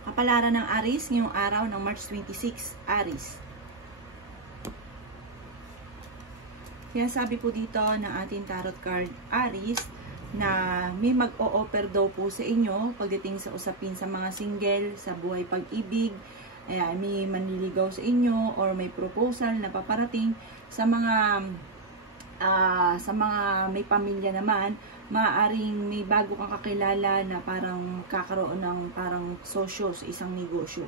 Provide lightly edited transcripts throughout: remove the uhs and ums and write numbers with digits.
Kapalaran ng Aries ngayong araw ng March 26, Aries. Kaya sabi po dito ng ating tarot card, Aries, na may mag-o-offer daw po sa inyo pagdating sa usapin sa mga single, sa buhay pag-ibig, may manliligaw sa inyo or may proposal na paparating sa mga may pamilya naman, maaaring may bago kang kakilala na parang kakaroon ng parang sosyo sa isang negosyo.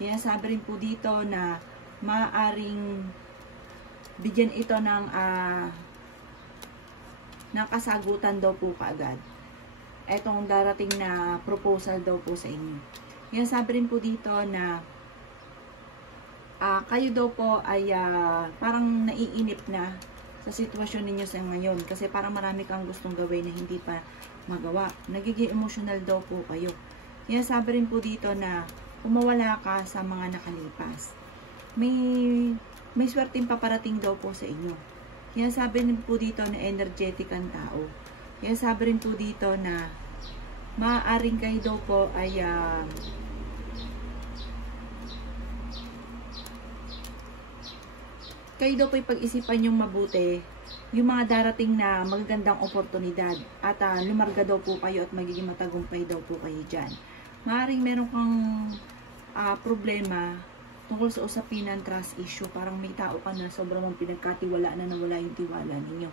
Kaya sabi rin po dito na maaaring bigyan ito ng kasagutan daw po kaagad. Etong darating na proposal daw po sa inyo. Kaya sabi rin po dito na kayo daw po ay parang naiinip na sa sitwasyon ninyo sa ngayon. Kasi parang marami kang gustong gawin na hindi pa magawa. Nagiging emotional daw po kayo. Kaya sabi rin po dito na umawala ka sa mga nakalipas. May swerteng paparating daw po sa inyo. Kaya sabi rin po dito na energetic ang tao. Kaya sabi rin po dito na maaaring kayo daw po ay kayo daw po pag-isipan yung mabuti yung mga darating na magagandang oportunidad at lumarga daw po kayo at magiging matagumpay daw po kayo dyan. Maaaring meron kang problema tungkol sa usapin ng trust issue. Parang may tao ka na sobrang mong pinagkatiwala na nawala yung tiwala ninyo.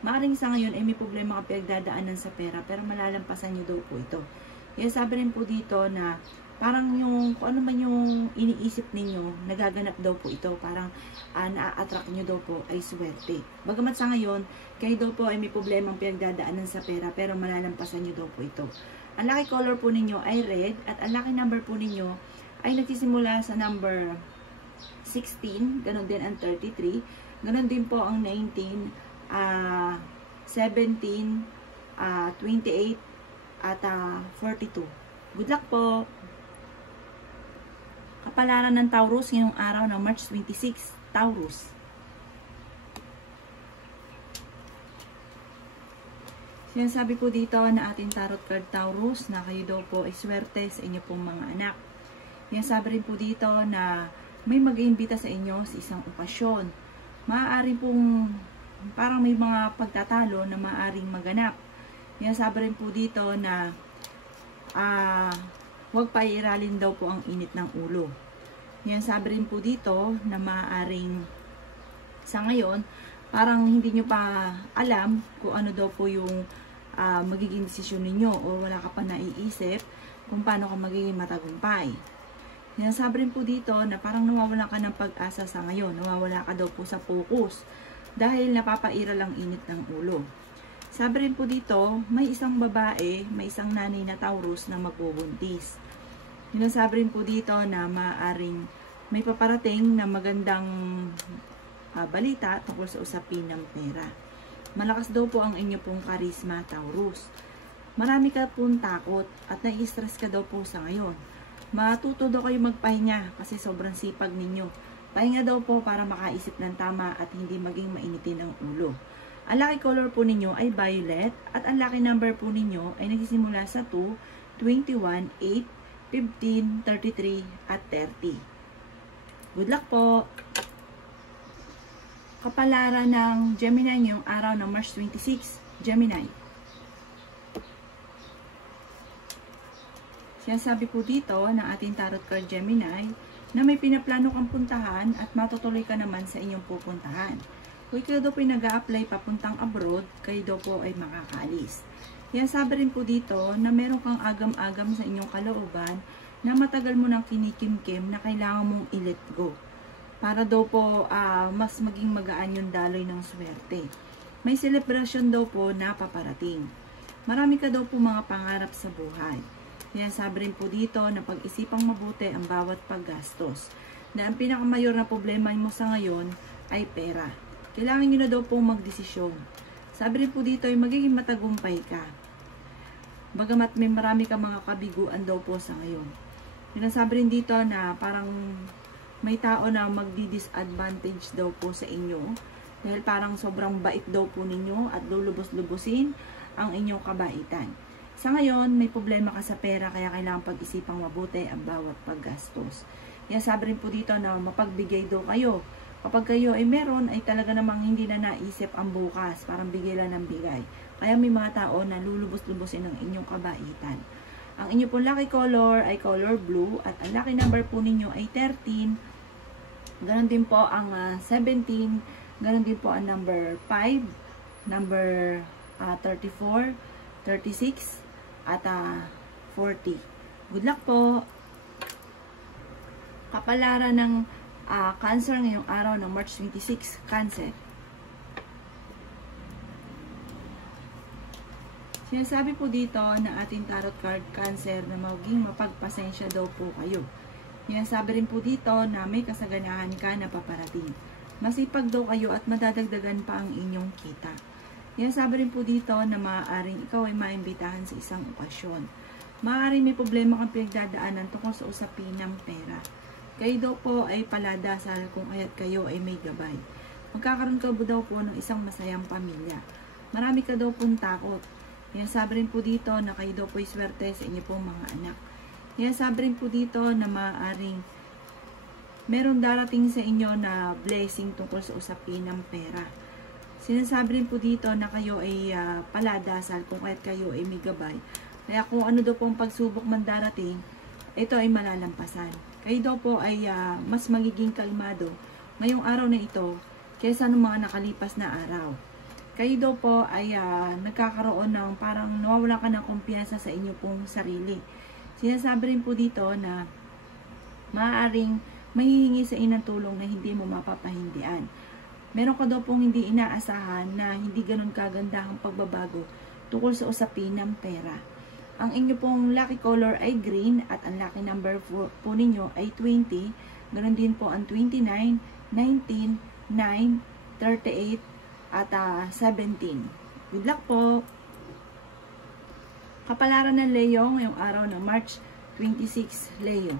Maaaring sa ngayon ay may problema ka pinagdadaanan sa pera pero malalampasan nyo daw po ito. Kaya sabi rin po dito na parang yung kung ano man yung iniisip ninyo, nagaganap daw po ito. Parang na-attract nyo daw po ay swerte. Bagamat sa ngayon, kayo daw po ay may problemang pinagdadaanan sa pera pero malalampasan nyo daw po ito. Ang lucky color po ninyo ay red at ang lucky number po ninyo ay nagsisimula sa number 16, ganun din ang 33, ganun din po ang 19, 17, 28, at 42. Good luck po! Kapalaran ng Taurus ngayong araw ng March 26, Taurus. Sinasabi po dito na ating tarot card Taurus na kayo daw po ay swerte sa inyo pong mga anak. Sinasabi rin po dito na may mag-iimbita sa inyo sa isang okasyon. Maaari pong parang may mga pagtatalo na maaaring maganap. Sinasabi rin po dito na huwag pairalin daw po ang init ng ulo. Sinasabi rin po dito na maaaring sa ngayon parang hindi nyo pa alam kung ano daw po yung magiging desisyon ninyo o wala ka pa naiisip kung paano ka magiging matagumpay. Sinasabi rin po dito na parang nawawala ka ng pag-asa sa ngayon. Nawawala ka daw po sa focus dahil napapaira lang init ng ulo. Sabi rin po dito, may isang babae, may isang nanay na Taurus na magbubuntis. Sinasabi rin po dito na maaaring may paparating na magandang balita tungkol sa usapin ng pera. Malakas daw po ang inyo pong karisma, Taurus. Marami ka pong takot at nai-stress ka daw po sa ngayon. Matuto daw kayo magpahinga kasi sobrang sipag ninyo. Pahinga daw po para makaisip ng tama at hindi maging mainitin ang ulo. Ang lucky color po ninyo ay violet at ang lucky number po ninyo ay nagsisimula sa 2, 21, 8, 15, 33 at 30. Good luck po! Kapalaran ng Gemini ngayong araw ng March 26, Gemini. Sinasabi po dito ng ating tarot card Gemini na may pinaplano kang puntahan at matutuloy ka naman sa inyong pupuntahan. Kung kayo daw po nag-a-apply papuntang abroad, kayo daw po ay makakaalis. Sinasabi rin po dito na meron kang agam-agam sa inyong kalooban na matagal mo nang kinikimkim na kailangan mong i-let go. Para daw po mas maging magaan yung daloy ng swerte. May celebration daw po na paparating. Marami ka daw po mga pangarap sa buhay. Sabi rin po dito na pag-isipang mabuti ang bawat paggastos. Na ang pinakamayor na problema mo sa ngayon ay pera. Kailangan nyo na daw po magdesisyon. Sabi rin po dito ay magiging matagumpay ka. Bagamat may marami ka mga kabiguan daw po sa ngayon. Sinasabi rin dito na parang may tao na magdi-disadvantage daw po sa inyo. Dahil parang sobrang bait daw po ninyo at lulubos-lubusin ang inyong kabaitan. Sa ngayon, may problema ka sa pera kaya kailangan pag-isipang mabuti ang bawat paggastos. Yan, sabi rin po dito na mapagbigay daw kayo. Kapag kayo ay meron, ay talaga namang hindi na naisip ang bukas. Parang bigay lang ng bigay. Kaya may mga tao na lulubos-lubosin ng inyong kabaitan. Ang inyo pong lucky color ay color blue. At ang lucky number po ninyo ay 13. Ganon din po ang 17. Ganon din po ang number 5. Number 34. 36. At 40. Good luck po! Kapalaran ng Cancer ngayong araw ng March 26, Cancer. Sinasabi po dito na ating tarot card, Cancer, na maging mapagpasensya daw po kayo. Sinasabi rin po dito na may kasaganahan ka na paparating. Masipag daw kayo at madadagdagan pa ang inyong kita. Sinasabi rin po dito na maaaring ikaw ay maimbitahan sa isang okasyon. Maaaring may problema kang pinagdadaanan tungkol sa usapin ng pera. Kayo daw po ay paladasal kung ayat kayo ay may gabay. Magkakaroon ka daw po ng isang masayang pamilya. Marami ka daw pong takot. Yan, sabi rin po dito na kayo daw po ay swerte sa inyo pong mga anak. Yan, sabi rin po dito na maaaring meron darating sa inyo na blessing tungkol sa usapin ng pera. Sinasabi rin po dito na kayo ay paladasal kung ayat kayo ay may gabay. Kaya kung ano daw pong pagsubok man darating, ito ay malalampasan. Kayo daw po ay mas magiging kalmado ngayong araw na ito kaysa ng mga nakalipas na araw. Kayo daw po ay nagkakaroon ng parang nawawala ka ng kumpiyansa sa inyo pong sarili. Sinasabi rin po dito na maaaring mahihingi sa inang tulong na hindi mo mapapahindian. Meron ka daw pong hindi inaasahan na hindi ganun kagandahang pagbabago tungkol sa usapin ng pera. Ang inyo pong lucky color ay green at ang lucky number po ninyo ay 20. Ganon din po ang 29, 19, 9, 38 at 17. Good luck po! Kapalaran ng Leo ngayong araw ng March 26, Leo.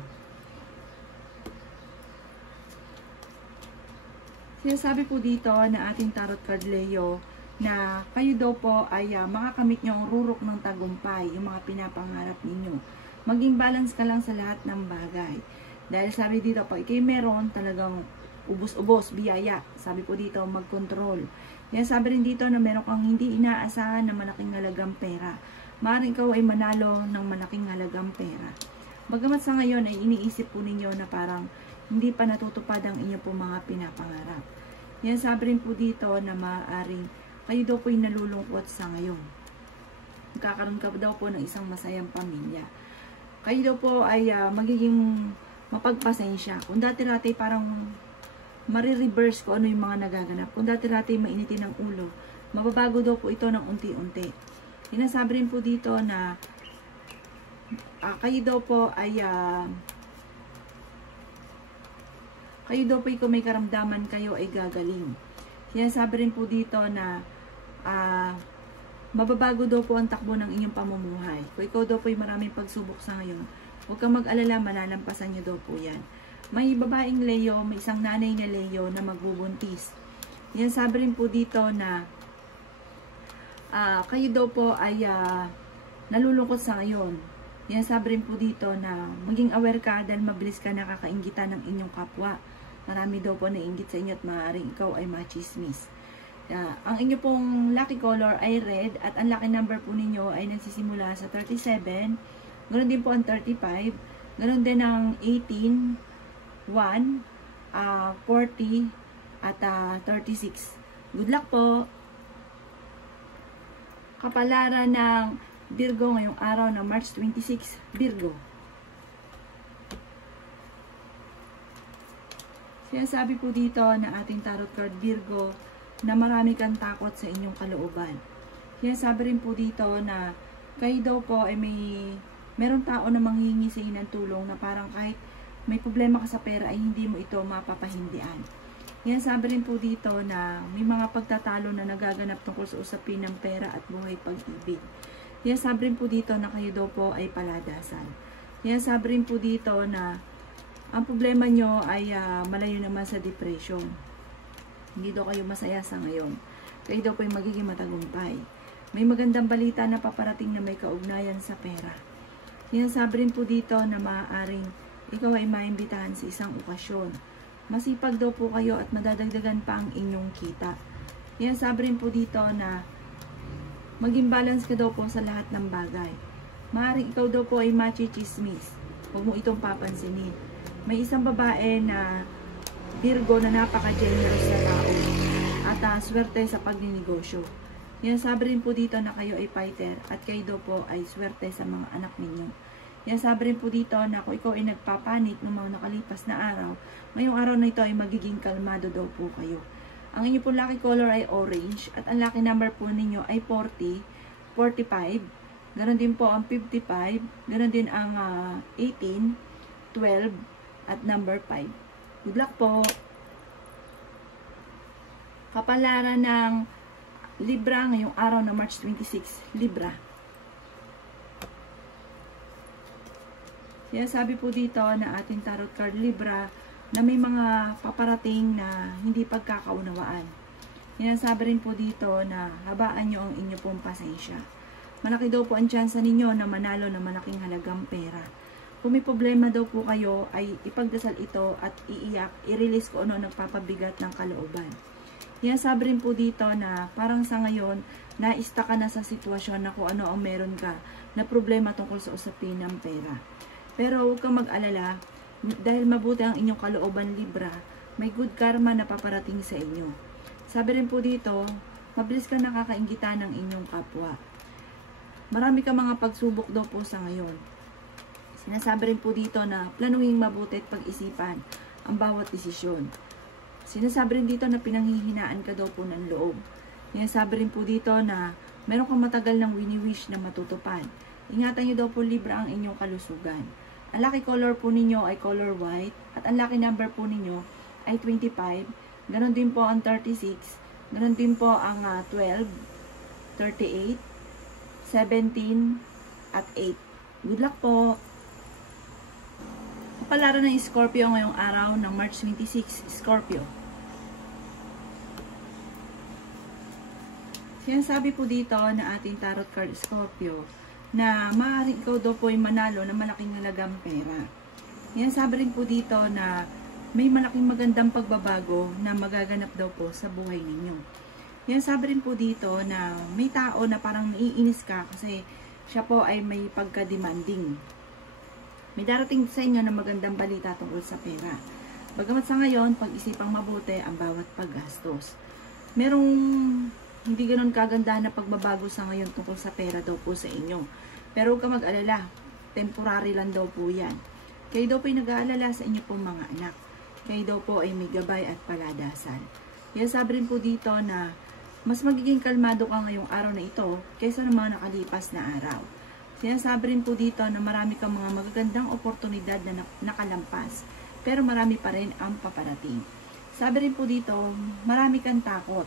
Sinasabi po dito na ating tarot card Leo na kayo daw po ay makakamit nyo ang rurok ng tagumpay, yung mga pinapangarap ninyo. Maging balance ka lang sa lahat ng bagay. Dahil sabi dito, pag kayo meron, talagang ubos-ubos, biyaya. Sabi po dito, mag-control. Yan, sabi rin dito na meron kang hindi inaasahan na malaking halagang pera. Maaaring ikaw ay manalo ng malaking halagang pera. Bagamat sa ngayon ay iniisip po ninyo na parang hindi pa natutupad ang inyo po mga pinapangarap. Yan, sabi rin po dito na maaaring kayo daw po yung nalulungkot sa ngayon. Magkakaroon ka daw po ng isang masayang pamilya. Kayo daw po ay magiging mapagpasensya. Kung dati-dati parang marireverse ko ano yung mga nagaganap. Kung dati-dati mainitin ang ulo, mababago daw po ito ng unti-unti. Sinasabi rin po dito na kayo daw po ay kung may karamdaman kayo ay gagaling. Sinasabi rin po dito na mababago daw po ang takbo ng inyong pamumuhay. Kung ikaw daw po ay maraming pagsubok sa ngayon, huwag kang mag-alala, malalampasan nyo daw po yan. May babaeng Leo, may isang nanay na Leo na magbubuntis. Sinasabi rin po dito na kayo daw po ay nalulungkot sa ngayon. Sinasabi rin po dito na maging aware ka dahil mabilis ka nakakainggitan ng inyong kapwa. Marami daw po nainggit sa inyo at maaaring ikaw ay machismis. Ang inyo pong lucky color ay red at ang lucky number po ninyo ay nagsisimula sa 37. Ganoon din po ang 35. Ganoon din ang 18, 1, 40 at 36. Good luck po! Kapalaran ng Virgo ngayong araw ng March 26, Virgo. Sinasabi po dito na ating tarot card Virgo na marami kang takot sa inyong kalooban. Sinasabi rin po dito na kayo daw po ay meron tao na manghihingi sa inyo ng tulong na parang kahit may problema ka sa pera ay hindi mo ito mapapahindian. Sinasabi rin po dito na may mga pagtatalo na nagaganap tungkol sa usapin ng pera at buhay pag-ibig. Sinasabi rin po dito na kayo daw po ay paladasal. Sinasabi rin po dito na ang problema nyo ay malayo naman sa depression. Hindi daw kayo masaya sa ngayon. Kayo daw po ay magiging matagumpay. may magandang balita na paparating na may kaugnayan sa pera. Sinasabi rin po dito na maaaring ikaw ay maimbitahan sa isang okasyon. Masipag daw po kayo at madadagdagan pa ang inyong kita. Sinasabi rin po dito na maging balance ka daw po sa lahat ng bagay. Maaaring ikaw daw po ay machichismis. Huwag mo itong papansinin. May isang babae na Virgo na napaka-generous na tao at swerte sa pagninegosyo. Sabi rin po dito na kayo ay fighter at kayo daw po ay swerte sa mga anak ninyo. Sabi rin po dito na kung ikaw ay nagpapanit ng mga nakalipas na araw, ngayong araw na ito ay magiging kalmado daw po kayo. Ang inyo po lucky color ay orange at ang lucky number po ninyo ay 40, 45, ganon din po ang 55, ganon din ang 18, 12 at number 5. Good luck po! Kapalaran ng Libra ngayong araw na March 26, Libra. Sabi po dito na ating tarot card Libra na may mga paparating na hindi pagkakaunawaan. Sabi rin po dito na habaan nyo ang inyo pong pasensya. Malaki daw po ang tsansa ninyo na manalo ng malaking halagang pera. Kung may problema daw po kayo ay ipagdasal ito at iiyak, i-release ko ano nagpapabigat ng kalooban. Sabi rin po dito na parang sa ngayon, naista ka na sa sitwasyon na kung ano ang meron ka na problema tungkol sa usapin ng pera. Pero huwag kang mag-alala, dahil mabuti ang inyong kalooban Libra, may good karma na paparating sa inyo. Sabi rin po dito, mabilis ka nakakaingitan ng inyong kapwa. Marami ka mga pagsubok daw po sa ngayon. Sinasabi rin po dito na planuhin mabuti at pag-isipan ang bawat desisyon. Sinasabi rin dito na pinanghihinaan ka daw po ng loob. Sinasabi rin po dito na meron kang matagal ng wini-wish na matutupad. Ingatan nyo daw po Libra ang inyong kalusugan. Ang lucky color po ninyo ay color white at ang lucky number po ninyo ay 25. Ganon din po ang 36. Ganon din po ang 12, 38, 17 at 8. Good luck po! Kapalaran ng Scorpio ngayong araw ng March 26, Scorpio. Sinasabi po dito na ating tarot card Scorpio na maaaring ikaw daw po ay manalo ng malaking halagang pera. Sabi rin po dito na may malaking magandang pagbabago na magaganap daw po sa buhay ninyo. Sabi rin po dito na may tao na parang naiinis ka kasi siya po ay may pagka-demanding. May darating sa inyo na magandang balita tungkol sa pera. Bagamat sa ngayon, pag-isipang mabuti ang bawat paggastos. Merong hindi ganun kaganda na pagbabago sa ngayon tungkol sa pera daw po sa inyo. Pero huwag ka mag-alala, temporary lang daw po yan. Kayo daw po ay nag-aalala sa inyo pong mga anak. Kayo daw po ay may gabay at paladasal. Sabi rin po dito na mas magiging kalmado ka ngayong araw na ito kaysa ng mga nakalipas na araw. Sinasabi rin po dito na marami kang mga magagandang oportunidad na nakalampas, pero marami pa rin ang paparating. Sabi rin po dito, marami kang takot.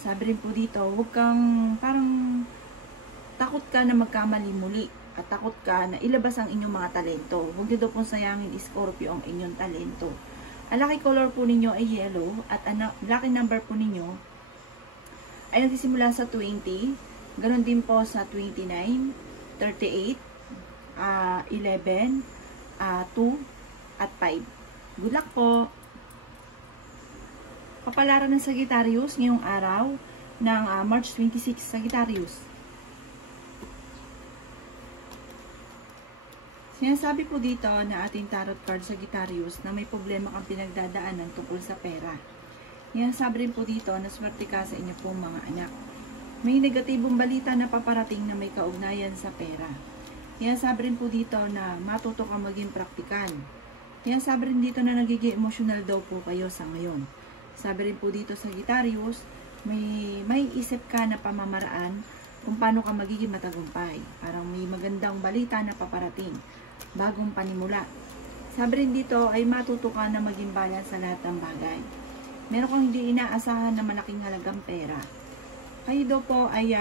Sabi rin po dito, huwag kang parang takot ka na magkamali muli at takot ka na ilabas ang inyong mga talento. Huwag nyo daw pong sayangin Scorpio ang inyong talento. Ang lucky color po ninyo ay yellow at ang lucky number po ninyo ay nagsisimula sa 20, ganon din po sa 29, 38, 11, 2, at 5. Good luck po! Kapalaran ng Sagittarius ngayong araw ng March 26, Sagittarius. Sinasabi po dito na ating tarot card Sagittarius na may problema kang pinagdadaanan tungkol sa pera. Sinasabi rin po dito na swerte ka sa inyo pong mga anak. May negatibong balita na paparating na may kaugnayan sa pera. Sinasabi rin po dito na matuto kang maging praktikal. Sinasabi rin dito na nagiging emosyonal daw po kayo sa ngayon. Sabi rin po dito sa Sagittarius, may isip ka na pamamaraan kung paano ka magiging matagumpay. Parang may magandang balita na paparating, bagong panimula. Sabi rin dito ay matuto ka na maging balance sa lahat ng bagay. Meron kang hindi inaasahan na malaking halagang pera. Kayo daw po ay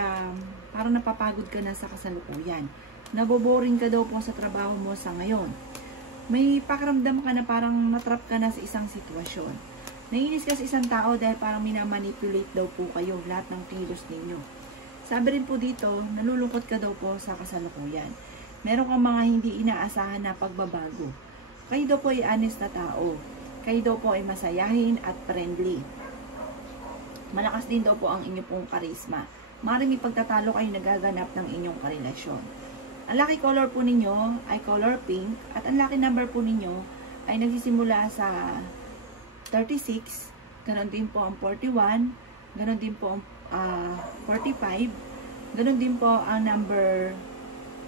parang napapagod ka na sa kasalukuyan. Naboboring ka daw po sa trabaho mo sa ngayon. May pakiramdam ka na parang natrap ka na sa isang sitwasyon. Naiinis ka sa isang tao dahil parang minamanipulate daw po kayo lahat ng kilos ninyo. Sabi rin po dito, nalulungkot ka daw po sa kasalukuyan. Meron kang mga hindi inaasahan na pagbabago. Kayo daw po ay honest na tao. Kayo daw po ay masayahin at friendly. Malakas din daw po ang inyong pong karisma. Maaaring may pagtatalo kayo nagaganap ng inyong karelasyon. Ang lucky color po ninyo ay color pink at ang lucky number po ninyo ay nagsisimula sa 36, ganon din po ang 41, ganon din po ang 45, ganon din po ang number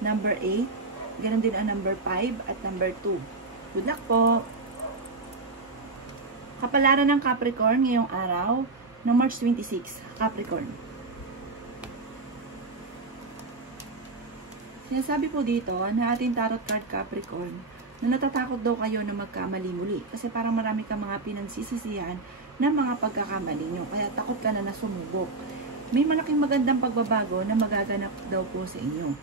8, ganon din ang number 5 at number 2. Good luck po! Kapalaran ng Capricorn ngayong araw ng March 26, Capricorn. Sinasabi po dito na ating tarot card Capricorn na natatakot daw kayo na magkamali muli kasi parang marami kang mga pinagsisisihan na mga pagkakamali nyo kaya takot ka na nasumubok. May malaking magandang pagbabago na magaganap daw po sa inyo.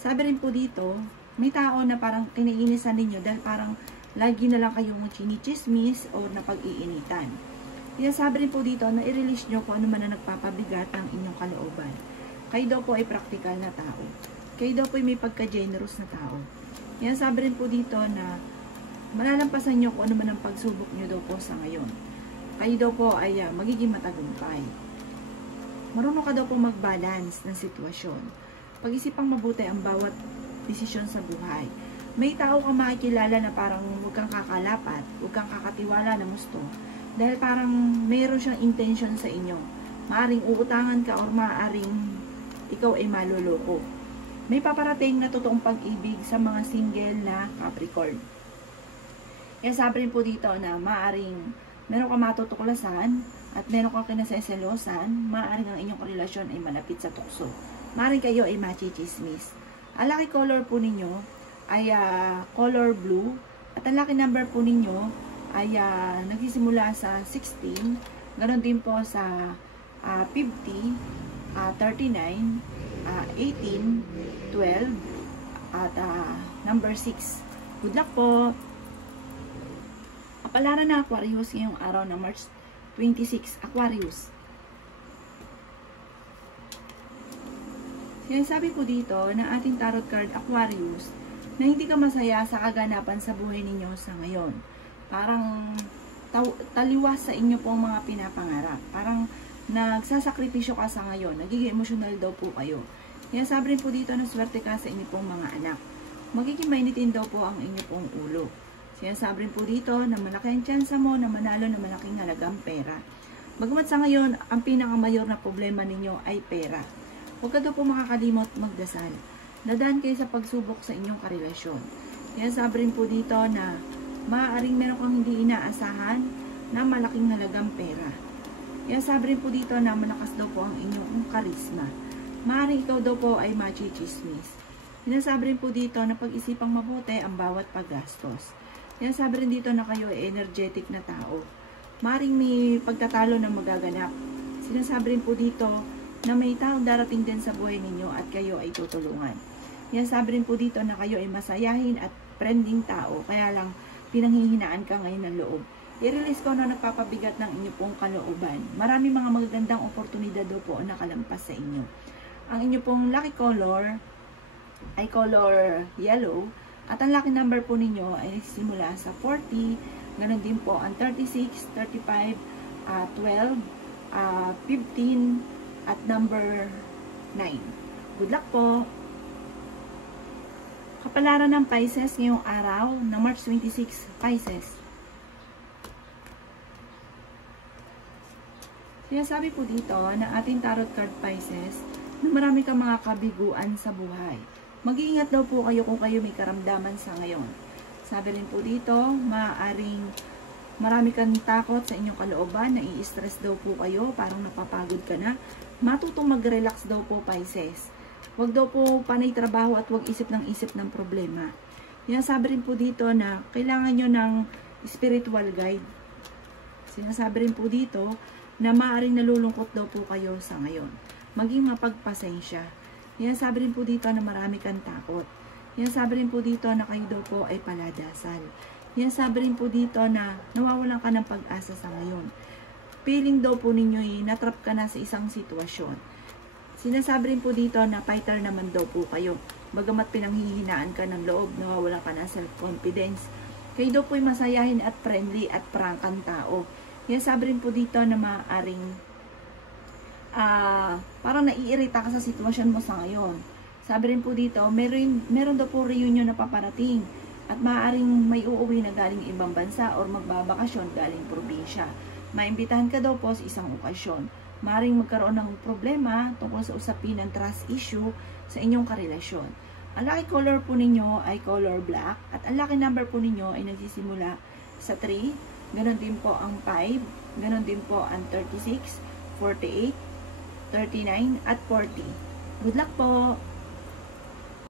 Sabi rin po dito, may tao na parang kiniinisan ninyo dahil parang lagi na lang kayong chinichismis o napag-iinitan. Kaya sabi rin po dito na i-release nyo kung ano man na nagpapabigat ng inyong kalooban. Kayo daw po ay practical na tao. Kayo daw po ay may pagka-generous na tao. Kaya sabi rin po dito na malalampasan nyo kung ano man ang pagsubok nyo daw po sa ngayon. Kayo daw po ay magiging matagumpay. Marunong ka daw po mag-balance ng sitwasyon. Pag-isipang mabuti ang bawat desisyon sa buhay. May tao kang makikilala na parang huwag kang kakalapat, huwag kang kakatiwala na gusto. Dahil parang mayroon siyang intention sa inyo. Maaring uutangan ka or maaring ikaw ay maluloko. May paparating na totoong pag-ibig sa mga single na Capricorn. Kaya sabi rin po dito na maaring meron kang matutuklasan at meron kang kinaseselosan, maaring ang inyong relasyon ay malapit sa tukso. Maaring kayo ay machichismis. Ang lucky color po ninyo ay color blue at ang lucky number po ninyo ay nagsisimula sa 16, ganoon din po sa 50, 39, 18, 12, at number 6. Good luck po! Kapalaran na Aquarius ngayong araw ng March 26, Aquarius. Sinasabi po dito na ating tarot card Aquarius na hindi ka masaya sa kaganapan sa buhay ninyo sa ngayon. Parang taliwas sa inyo pong mga pinapangarap. Parang nagsasakripisyo ka sa ngayon. Nagiging emosyonal daw po kayo. Kaya sabi rin po dito na swerte ka sa inyo pong mga anak. Magiging mainitin daw po ang inyo pong ulo. Sinasabi rin po dito na malaki ang tsansa mo na manalo na malaking halagang pera. Bagamat sa ngayon, ang pinakamayor na problema ninyo ay pera. Huwag ka daw po makakalimot magdasal. Dadaan kayo sa pagsubok sa inyong karelasyon. Kaya sabi rin po dito na maaaring meron kang hindi inaasahan na malaking halagang pera. Kaya sabi rin po dito na malakas daw po ang inyong karisma. Maaaring ikaw daw po ay machichismis. Sinasabi rin po dito na pag-isipang mabuti ang bawat paggastos. Kaya sabi rin dito na kayo ay energetic na tao. Maaaring may pagtatalo na magaganap. Sinasabi rin po dito na may taong darating din sa buhay ninyo at kayo ay tutulungan. Kaya sabi rin po dito na kayo ay masayahin at friending tao. Kaya lang pinanghihinaan ka ngayon ng loob. I-release ko na nagpapabigat ng inyo pong kalooban. Marami mga magagandang oportunidad daw po na nakalampas sa inyo. Ang inyo pong lucky color ay color yellow. At ang lucky number po ninyo ay nagsisimula sa 40. Ganon din po ang 36, 35, 12, 15, at number 9. Good luck po! Kapalaran ng Pisces ngayong araw ng March 26, Pisces. Sinasabi po dito na ating tarot card Pisces na marami kang mga kabiguan sa buhay. Mag-iingat daw po kayo kung kayo may karamdaman sa ngayon. Sabi rin po dito, maaaring marami kang takot sa inyong kalooban, nai-stress daw po kayo, parang napapagod ka na. Matutong mag-relax daw po Pisces. Huwag daw po panay trabaho at huwag isip ng problema. Sinasabi rin po dito na kailangan nyo ng spiritual guide. Sinasabi rin po dito na maaaring nalulungkot daw po kayo sa ngayon. Maging mapagpasensya. Sinasabi rin po dito na marami kang takot. Sinasabi rin po dito na kayo daw po ay paladasal. Sinasabi rin po dito na nawawalan ka ng pag-asa sa ngayon. Feeling daw po ninyo natrap ka na sa isang sitwasyon. Sinasabi rin po dito na fighter naman daw po kayo. Bagamat pinanghihinaan ka ng loob, nawawala ka ng self-confidence. Kayo daw po'y masayahin at friendly at prangkang tao. Sinasabi rin po dito na maaaring parang naiirita ka sa sitwasyon mo sa ngayon. Sabi rin po dito, meron daw po reunion na paparating at maaaring may uuwi na galing ibang bansa or magbabakasyon galing probinsya. Maimbitahan ka daw po sa isang okasyon. Maaaring magkaroon ng problema tungkol sa usapin ng trust issue sa inyong karelasyon. Ang lucky color po ninyo ay color black at ang lucky number po ninyo ay nagsisimula sa 3, ganon din po ang 5, ganon din po ang 36, 48, 39 at 40. Good luck po!